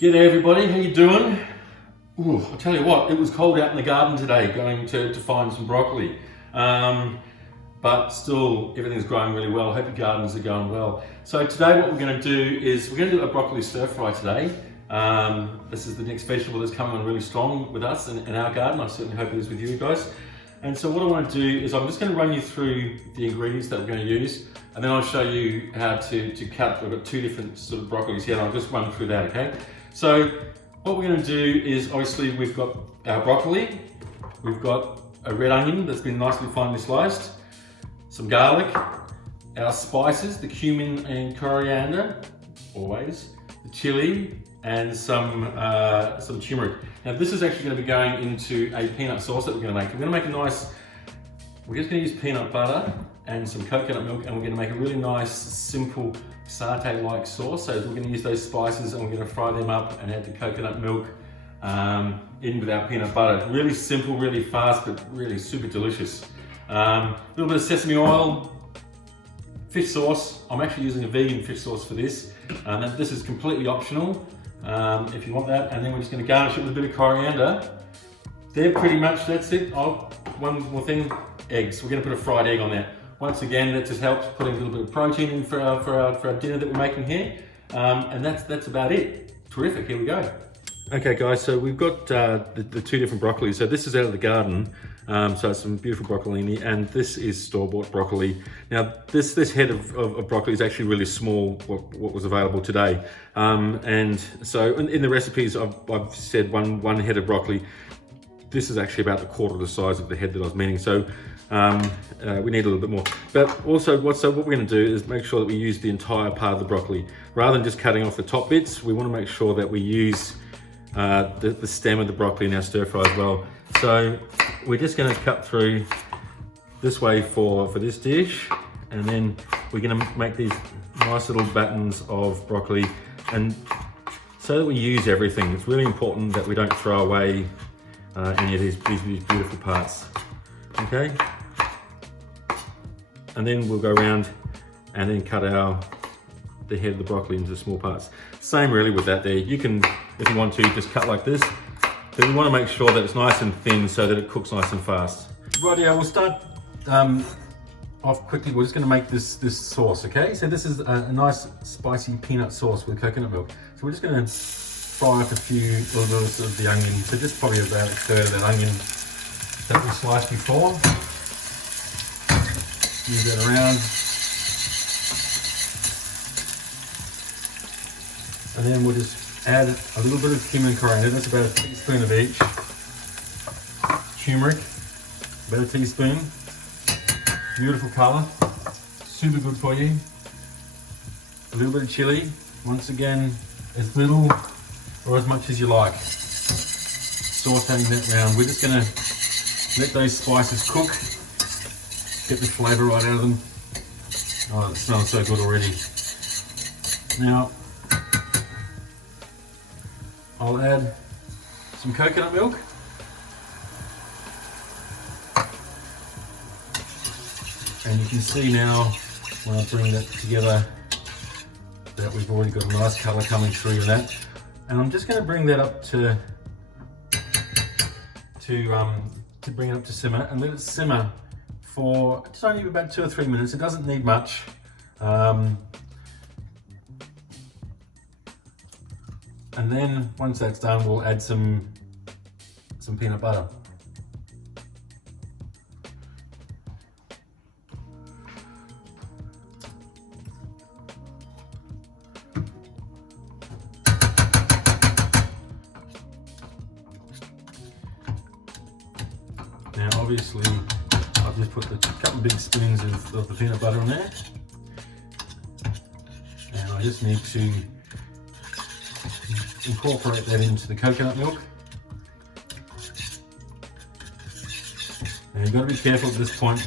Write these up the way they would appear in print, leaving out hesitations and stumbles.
G'day everybody, how you doing? Ooh, I'll tell you what, it was cold out in the garden today going to find some broccoli. But still, everything's growing really well. I hope your gardens are going well. So today what we're going to do is, we're going to do a broccoli stir fry today. This is the next vegetable that's coming on really strong with us in our garden. I certainly hope it is with you guys. And so what I want to do is I'm just going to run you through the ingredients that we're going to use, and then I'll show you how to cut. We've got two different sort of broccolis here, and I'll just run through that, okay? So what we're going to do is, obviously we've got our broccoli, we've got a red onion that's been nicely finely sliced, some garlic, our spices, the cumin and coriander, always, the chili, and some turmeric. Now this is actually going to be going into a peanut sauce that we're going to make. We're going to make a nice, we're just going to use peanut butter and some coconut milk, and we're going to make a really nice, simple, satay-like sauce. So we're going to use those spices and we're going to fry them up and add the coconut milk in with our peanut butter. Really simple, really fast, but really super delicious. A little bit of sesame oil, fish sauce. I'm actually using a vegan fish sauce for this. This is completely optional if you want that. And then we're just going to garnish it with a bit of coriander. There, pretty much, that's it. Oh, one more thing, eggs. We're going to put a fried egg on that. Once again, that just helps putting a little bit of protein in for our dinner that we're making here. And that's about it. Terrific, here we go. Okay guys, so we've got the two different broccolis. So this is out of the garden, so it's some beautiful broccolini, and this is store-bought broccoli. Now this head of broccoli is actually really small, what was available today. And so in the recipes, I've said one head of broccoli. This is actually about a quarter of the size of the head that I was meaning. So we need a little bit more. But also what we're going to do is make sure that we use the entire part of the broccoli. Rather than just cutting off the top bits, we want to make sure that we use the stem of the broccoli in our stir fry as well. So we're just going to cut through this way for this dish, and then we're going to make these nice little battens of broccoli, and so that we use everything. It's really important that we don't throw away any of these beautiful parts. Okay, and then we'll go around and then cut the head of the broccoli into small parts. Same really with that there. You can, if you want to, just cut like this. But we want to make sure that it's nice and thin so that it cooks nice and fast. Right, yeah, we'll start off quickly. We're just going to make this sauce, okay? So this is a nice spicy peanut sauce with coconut milk. So we're just going to fry up a few little bits of the onion. So just probably about a third of that onion that we sliced before. Move that around. And then we'll just add a little bit of cumin and coriander. That's about a teaspoon of each. Turmeric, about a teaspoon. Beautiful colour, super good for you. A little bit of chili. Once again, as little or as much as you like. Sauteing that round. We're just going to let those spices cook. Get the flavour right out of them. Oh, it smells so good already. Now, I'll add some coconut milk. And you can see now, when I bring that together, that we've already got a nice colour coming through in that. And I'm just going to bring that up to bring it up to simmer, and let it simmer for just only about 2 or 3 minutes. It doesn't need much. And then once that's done, we'll add some peanut butter. Now obviously I've just put a couple of big spoons of the peanut butter in there, and I just need to incorporate that into the coconut milk. And you've got to be careful at this point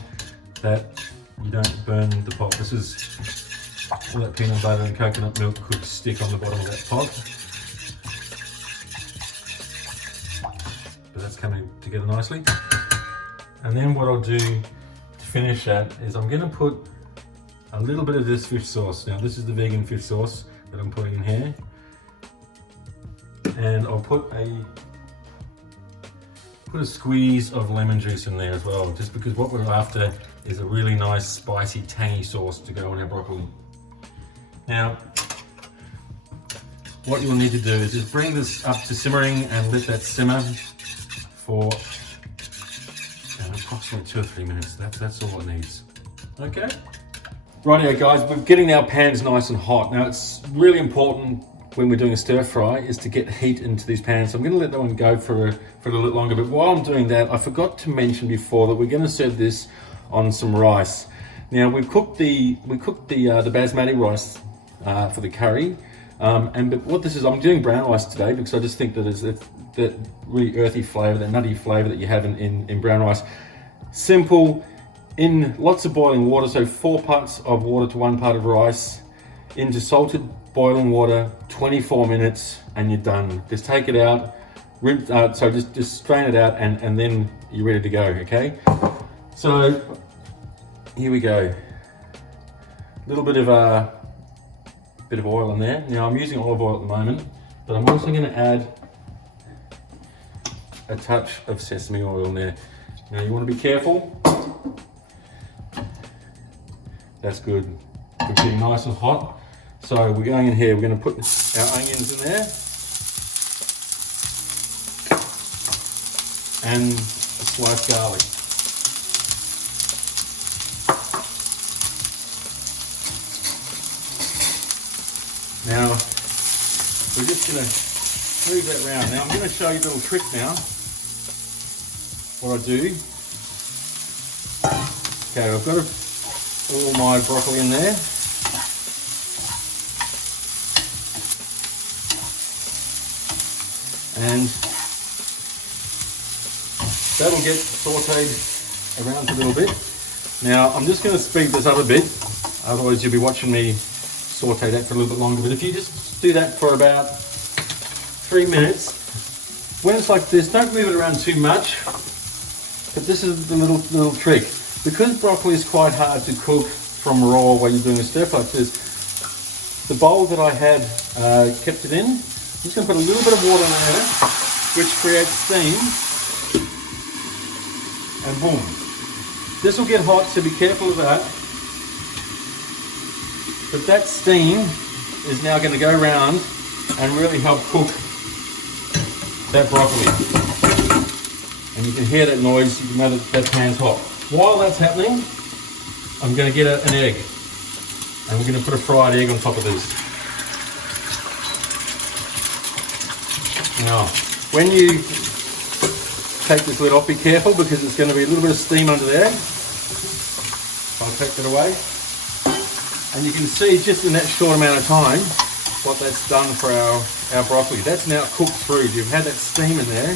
that you don't burn the pot. This is all that peanut butter and coconut milk could stick on the bottom of that pot. But that's coming together nicely. And then what I'll do to finish that is I'm going to put a little bit of this fish sauce. Now this is the vegan fish sauce that I'm putting in here. And I'll put a squeeze of lemon juice in there as well, just because what we're after is a really nice spicy tangy sauce to go on our broccoli. Now, what you'll need to do is just bring this up to simmering and let that simmer for approximately 2 or 3 minutes. That's all it needs. Okay. Rightio guys, we're getting our pans nice and hot. Now it's really important when we're doing a stir fry is to get heat into these pans. So I'm going to let that one go for a little bit longer. But while I'm doing that, I forgot to mention before that we're going to serve this on some rice. Now we've cooked the basmati rice for the curry. But what this is, I'm doing brown rice today because I just think that it's that really earthy flavour, that nutty flavour that you have in brown rice. Simple, in lots of boiling water, so 4 parts of water to 1 part of rice, into salted boiling water, 24 minutes, and you're done. Just take it out, just strain it out, and then you're ready to go, okay? So, here we go. A little bit of oil in there. Now I'm using olive oil at the moment, but I'm also going to add a touch of sesame oil in there. Now you want to be careful. That's good. It's getting nice and hot. So we're going in here, we're going to put our onions in there. And a sliced garlic. Now, we're just going to move that round. Now I'm going to show you a little trick now. What I do. Okay, I've got all my broccoli in there. And that'll get sauteed around a little bit. Now I'm just going to speed this up a bit, otherwise you'll be watching me saute that for a little bit longer. But if you just do that for about 3 minutes, when it's like this, don't move it around too much. But this is the little trick. Because broccoli is quite hard to cook from raw while you're doing a stir fry like this, the bowl that I had kept it in, I'm just going to put a little bit of water in there, which creates steam, and boom. This will get hot, so be careful of that. But that steam is now going to go around and really help cook that broccoli. And you can hear that noise, you can know that pan's hot. While that's happening, I'm going to get an egg. And we're going to put a fried egg on top of this. Now, when you take this lid off, be careful because it's going to be a little bit of steam under there. I'll take that away. And you can see just in that short amount of time what that's done for our broccoli. That's now cooked through. You've had that steam in there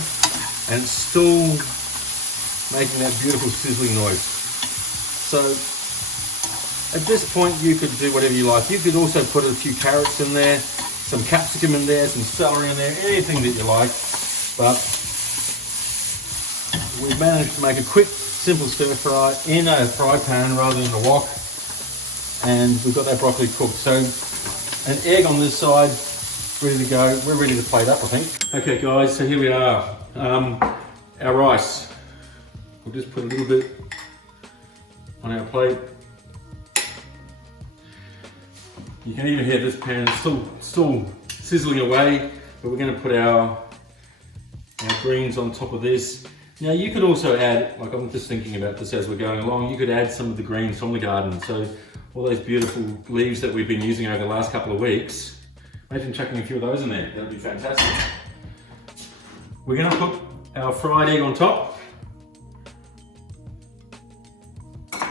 and it's still making that beautiful sizzling noise. So at this point you could do whatever you like. You could also put a few carrots in there, some capsicum in there, some celery in there, anything that you like. But we've managed to make a quick, simple stir fry in a fry pan rather than a wok. And we've got that broccoli cooked. So an egg on this side, ready to go. We're ready to plate up, I think. Okay guys, so here we are. Our rice. We'll just put a little bit on our plate. You can even hear this pan still sizzling away, but we're going to put our greens on top of this. Now you could also add, like I'm just thinking about this as we're going along, you could add some of the greens from the garden. So all those beautiful leaves that we've been using over the last couple of weeks, imagine chucking a few of those in there, that'd be fantastic. We're going to put our fried egg on top. A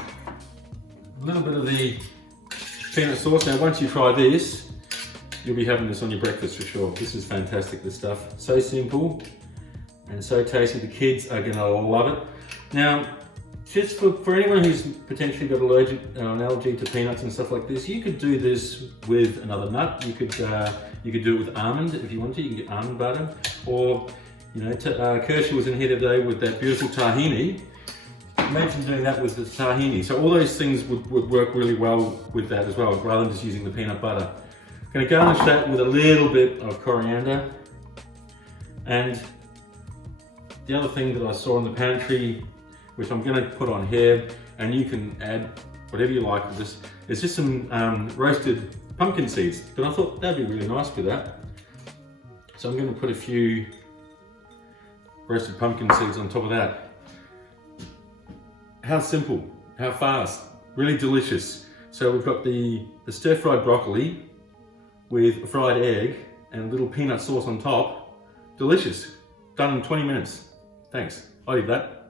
little bit of the peanut sauce. Now once you try this, you'll be having this on your breakfast for sure. This is fantastic, this stuff. So simple and so tasty. The kids are gonna love it. Now, just for anyone who's potentially got an allergy to peanuts and stuff like this, you could do this with another nut. You could do it with almond if you want to. You can get almond butter, or you know, Kirsty was in here today with that beautiful tahini. Imagine doing that with the tahini. So all those things would work really well with that as well, rather than just using the peanut butter. I'm going to garnish that with a little bit of coriander And the other thing that I saw in the pantry, which I'm going to put on here, and you can add whatever you like with this, is just some roasted pumpkin seeds. But I thought that'd be really nice with that. So I'm going to put a few roasted pumpkin seeds on top of that. How simple, how fast, really delicious. So we've got the stir-fried broccoli with a fried egg and a little peanut sauce on top. Delicious. Done in 20 minutes. Thanks. I'll leave that.